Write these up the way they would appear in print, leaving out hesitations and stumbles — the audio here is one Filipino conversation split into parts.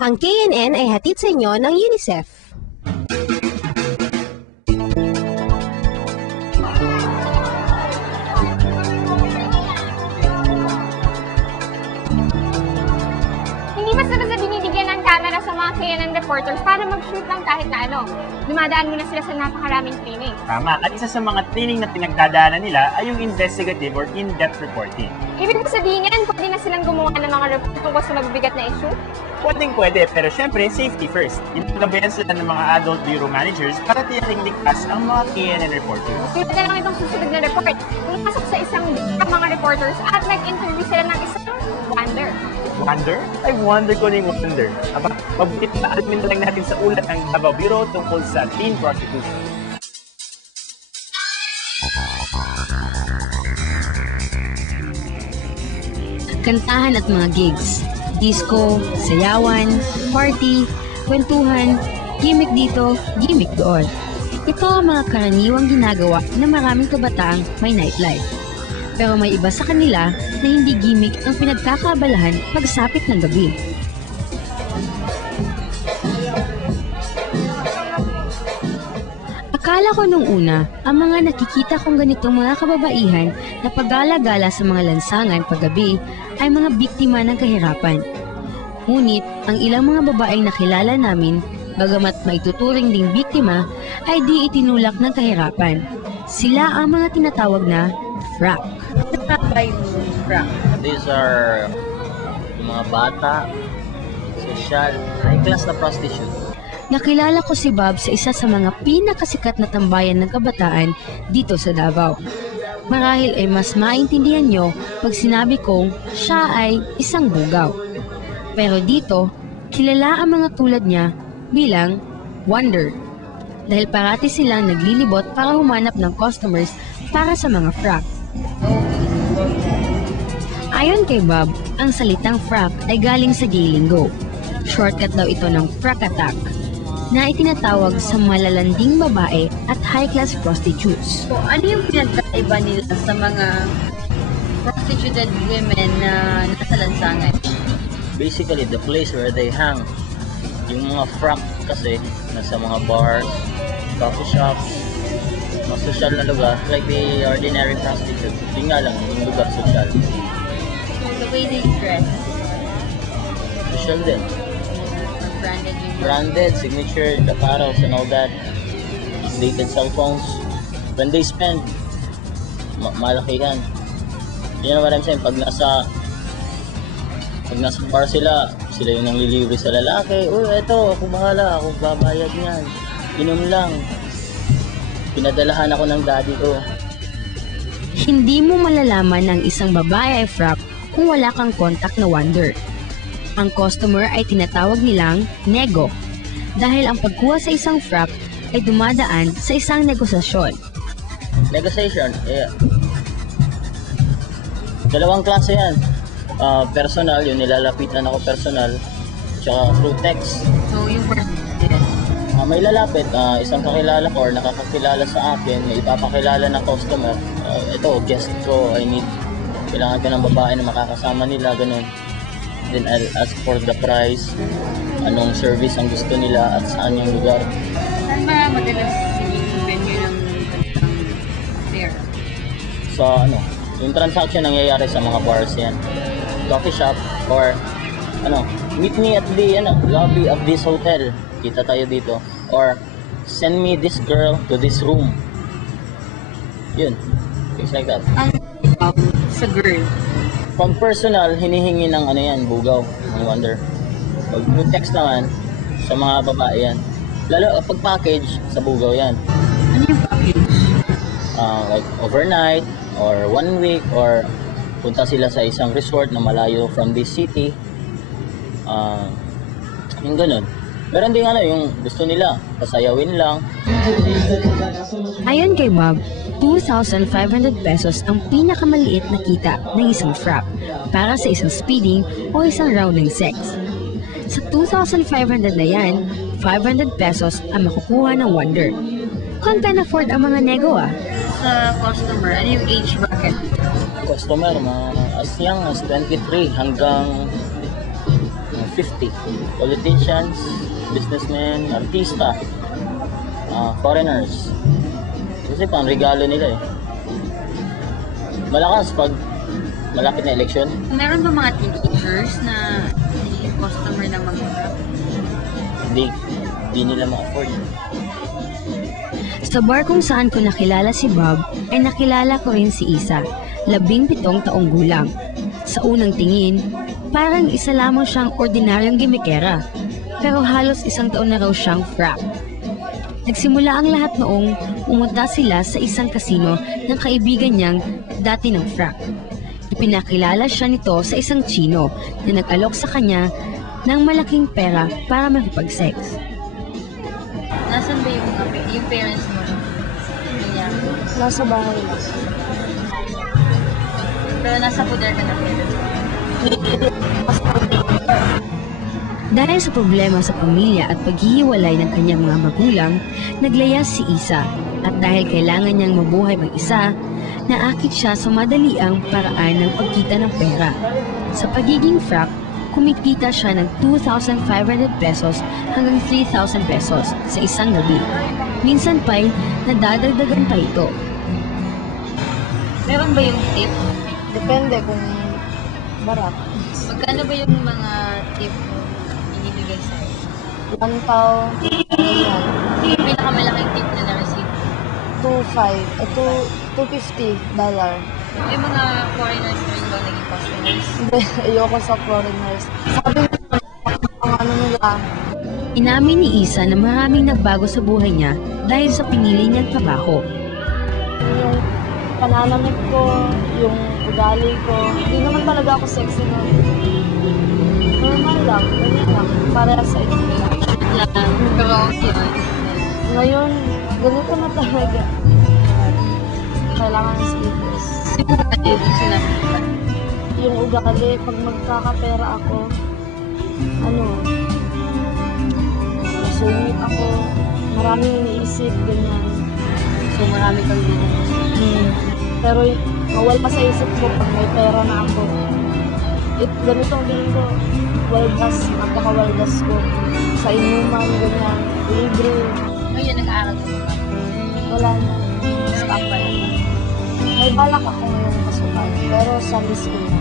Ang KNN ay hatid sa inyo ng UNICEF. Hindi basta-basta binibigyan ng camera sa mga KNN reporters para mag-shoot lang kahit na ano. Dumadaan muna sila sa napakaraming training. Tama. At isa sa mga training na pinagdadaanan nila ay yung investigative or in-depth reporting. Ibig sabihin yan, pwede na silang gumawa ng mga report tungkol sa mabibigat na issue? Pwede, pero syempre, safety first. Inagabayan sila ng mga adult bureau managers para tiyaking ligtas ang mga KNN reporters. Tulad na lang itong susunod na report. Pumasok sa isang mga reporters at nag-interview sila ng isang wonder. Wonder? I wonder ko na yung wonder. Aba, mabutit na admin na lang natin sa ulat ng Davao Bureau tungkol sa teen prostitution. Kantahan at mga gigs, disco, sayawan, party, kwentuhan, gimmick dito, gimmick doon. Ito ang mga karaniwang ginagawa ng maraming kabataang may nightlife. Pero may iba sa kanila na hindi gimmick ang pinagkakabalahan pagsapit ng gabi. Akala ko nung una, ang mga nakikita kong ganitong mga kababaihan na paggala-gala sa mga lansangan paggabi ay mga biktima ng kahirapan. Ngunit, ang ilang mga babaeng nakilala namin, bagamat maituturing ding biktima, ay di itinulak ng kahirapan. Sila ang mga tinatawag na frak. These are yung mga bata, social, high class na prostitute. Nakilala ko si Bob sa isa sa mga pinakasikat na tambayan ng kabataan dito sa Davao. Marahil ay mas maintindihan nyo pag sinabi kong siya ay isang bugaw. Pero dito, kilala ang mga tulad niya bilang wonder. Dahil parati silang naglilibot para humanap ng customers para sa mga frak. Ayon kay Bob, ang salitang frak ay galing sa gay lingo. Shortcut daw ito ng frak attack, na itinatawag sa malalanding babae at high-class prostitutes. So, ano yung pinagkaiba nila sa mga prostituted women na nasa lansangan? Basically, the place where they hang. Yung mga frak kasi, nasa mga bars, coffee shops, mga social na lugar, like the ordinary prostitute. Yun nga lang, yung lugar social. So, the way they dress, Social din. branded yung Branded, signature, apparels and all that. Dated cell phones. When they spend, malakihan. You know what I'm saying? Pag nasa bar sila yung nanglilibre sa lalaki. Eto, ako bahala, ako babayad niyan. Inom lang. Pinadalahan ako ng daddy ko. Hindi mo malalaman ng isang babae ay frak kung wala kang contact na wonder. Ang customer ay tinatawag nilang nego dahil ang pagkuha sa isang frak ay dumadaan sa isang negosasyon. Negotiation, dalawang klase yan. Personal, yung nilalapitan ako personal, tsaka through text. So, yung first, May lalapit, isang kakilala ko or nakakakilala sa akin, may ipapakilala ng customer. Ito, guest ko, kailangan ko ng babae na makakasama nila, ganun. Then I'll ask for the price, anong service ang gusto nila at saan yung lugar. saan ba madalas yung venue ng fair? So yung transaction nangyayari sa mga bars yan. Coffee shop or meet me at the lobby of this hotel. Kita tayo dito. Or send me this girl to this room. Yun. Things like that. Ang sa girl. Pag personal, hinihingi ng bugaw, ng wonder. Pag through text naman, sa mga babae yan. Lalo pag package, sa bugaw yan. Ano yung package? Like overnight, or 1 week, or punta sila sa isang resort na malayo from this city. Yung ganun. Meron din yung gusto nila, pasayawin lang. Ayon kay Bob, 2,500 pesos ang pinakamaliit na kita ng isang frak para sa isang speeding o isang round ng sex. Sa 2,500 na yan, 500 pesos ang makukuha ng wonder. Kung can afford ang mga nego Sa customer, ano yung age bracket? Customer, as young as 23 hanggang 250. Politicians, businessmen, artista, foreigners. Kasi pang regalo nila eh. Malakas pag malapit na eleksyon. Meron ba mga teenagers na naging customer ng mga frap? Hindi nila ma-afford. Sa bar kung saan ko nakilala si Bob, ay nakilala ko rin si Isa, 17 taong gulang. Sa unang tingin, parang isa lamang siyang ordinaryong gimikera, pero halos 1 taon na raw siyang frap. Nagsimula ang lahat noong pumunta sila sa isang kasino ng kaibigan niyang dati ng frap. Ipinakilala siya nito sa isang Chino na nag-alok sa kanya ng malaking pera para makipag-sex. Nasaan ba yung parents mo? Nasa bahay na. Pero nasa poder ka na pero. Dahil sa problema sa pamilya at paghihiwalay ng kanyang mga magulang, naglayas si Isa at dahil kailangan niyang mabuhay mag-isa, naakit siya sa madaliang paraan ng pagkita ng pera. Sa pagiging frap, kumikita siya ng 2,500 pesos hanggang 3,000 pesos sa isang gabi. Minsan pa'y nadadagdagan pa ito. Meron ba yung tip? Depende kung barat. Magkano ba yung mga tip mo inibigay sa'yo? 1,000, ganyan. Yung pinakamalaking tip na na-receive? 250 dollar. May mga foreigners na rin ba naging customers? Hindi, ayoko sa foreigners. Sabi nila, ang ano nila, Inamin ni Isa na maraming nagbago sa buhay niya dahil sa pinili niyang trabaho. yung pananamit ko, yung ugali ko, hindi naman talaga ako sexy na. Normal lang, ganyan lang, para sa inyo. Pero yun. Ngayon, ganito na talaga. Kailangan ng sleepless. Yung ugali, pag magkakapera ako, sumit ako, maraming iniisip, ganyan. So marami kang Pero mawala sa isip ko pag may pera na ako. Ganito ang bilhin ko, waldas, napakawaldas ko. Sa inuman, ganyan, libre. Ngayon nag-aaral ko ba? Wala na. Stop pa yan. May balak ako ngayong pasukan, pero sa school na.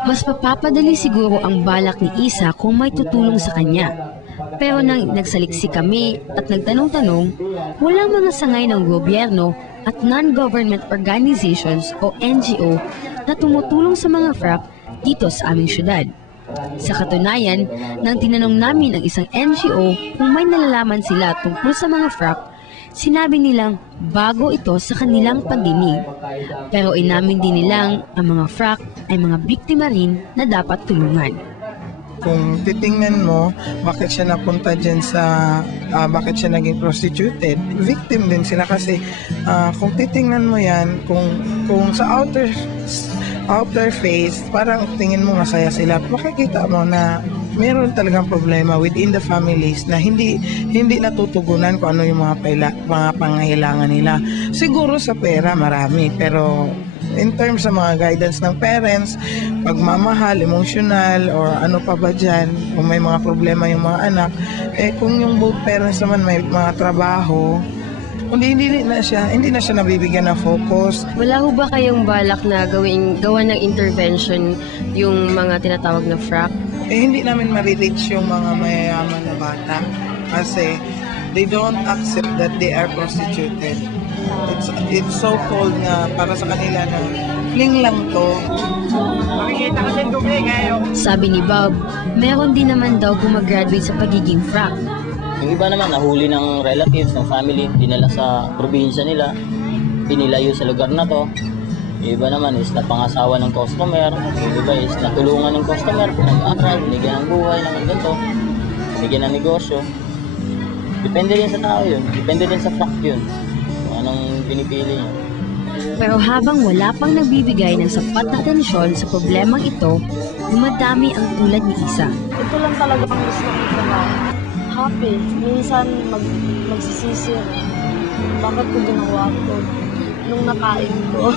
Mas mapapadali siguro ang balak ni Isa kung may tutulong sa kanya. Pero nang nagsaliksi kami at nagtanong-tanong, walang mga sangay ng gobyerno at non-government organizations o NGO na tumutulong sa mga frap dito sa aming syudad. Sa katunayan, nang tinanong namin ang isang NGO kung may nalalaman sila tungkol sa mga frap, sinabi nilang bago ito sa kanilang pagdinig. Pero inamin din nilang ang mga frap ay mga biktima rin na dapat tulungan. Kung titingnan mo, bakit siya napunta dyan bakit siya naging prostituted, victim din sila kasi kung titingnan mo yan, kung sa outer face, parang tingin mo masaya sila, makikita mo na meron talagang problema within the families na hindi natutugunan kung ano yung mga pangangailangan nila. Siguro sa pera marami, pero in terms sa mga guidance ng parents, pagmamahal, emotional, or ano pa ba dyan, kung may mga problema yung mga anak, kung yung both parents naman may mga trabaho, hindi na siya nabibigyan ng focus. Wala ho ba kayong balak na gawa ng intervention yung mga tinatawag na frap? Hindi namin ma-reach yung mga mayayaman na bata kasi they don't accept that they are prostituted. It's so cold na para sa kanila na fling lang to. Makikita kasi dumi ngayon. Sabi ni Bob, meron din naman daw gumagraduate sa pagiging frap. Yung iba naman nahuli ng relatives, ng family, dinala sa probinsya nila, pinilayo sa lugar na to. Yung iba naman is napangasawa ng customer, yung iba is natulungan ng customer, pinag-aral, binigyan ng buhay, ng ganito, binigyan ng negosyo. Depende din sa tao yun, depende din sa fact yun, kung anong pinipili niya. Pero habang wala pang nagbibigay ng sapat na atensyon sa problemang ito, dumadami ang tulad ni Isa. Ito lang talaga ang gusto kong trabaho. Happy. Minsan magsisisi. Bakit ko ginawa ko? Nung nakain ko.